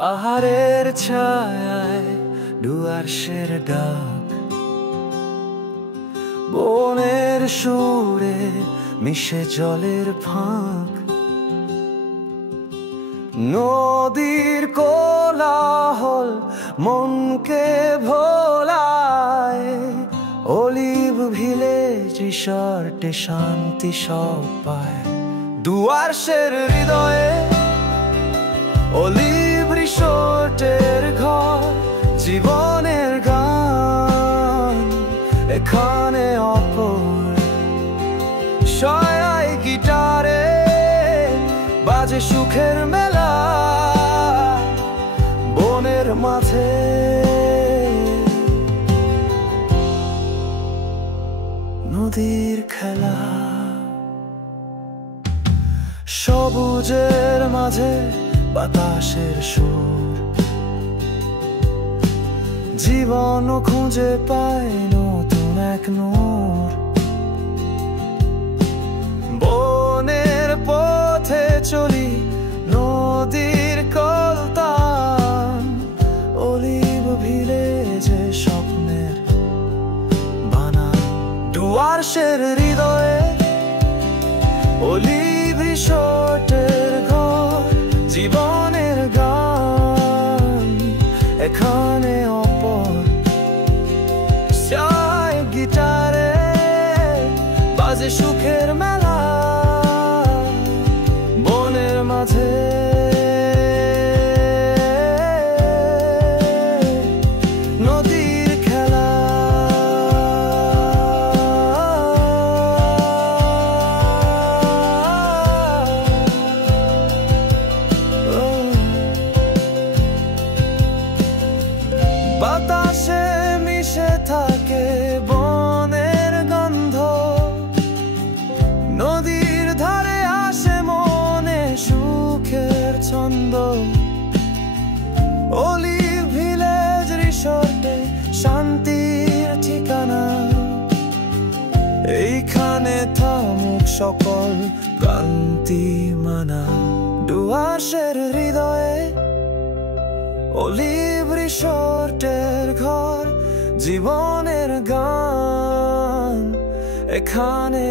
পাহাড়ের ছায়ায় ডুয়ার্সের ডাক, বনের সুরে মিশে জলের ফাঁক, নদীর কোলাহল মনকে ভোলায়, অলিভ ভিলেজ রিসর্টে শান্তি সব পায়। ডুয়ার্সের হৃদয়ে অলিভ রিসর্টের ঘর, জীবনের গান এখানে অপর। সয়াই গিটারে বাজে সুখের মেলা, বনের মাঝে নদীর খেলা। সবুজের মাঝে বাতাসের সুর, জীবন খুঁজে পায় নতুন এক নূর। বনের পথে চলি, নদীর কলতান, অলিভ ভিলেজে স্বপ্নের বানান। ডুয়ার্সের হৃদয়ে অলিভ রিসর্টের ঘর, জীবনের গান এখানে অপর। সয়াই গিটারে বাজে সুখের মেলা, বনের মাঝে নদীর খেলা। বাতাসে মিশে থাকে বনের গন্ধ, নদীর ধারে আসে মনে সুখের ছন্দ। অলিভ ভিলেজ রিসর্টে শান্তির ঠিকানা, এইখানে থামুক সকল ক্লান্তি মানা। ডুয়ার্সের হৃদয়ে অলিভ রিসর্টের ঘর, জীবনের গান এখানে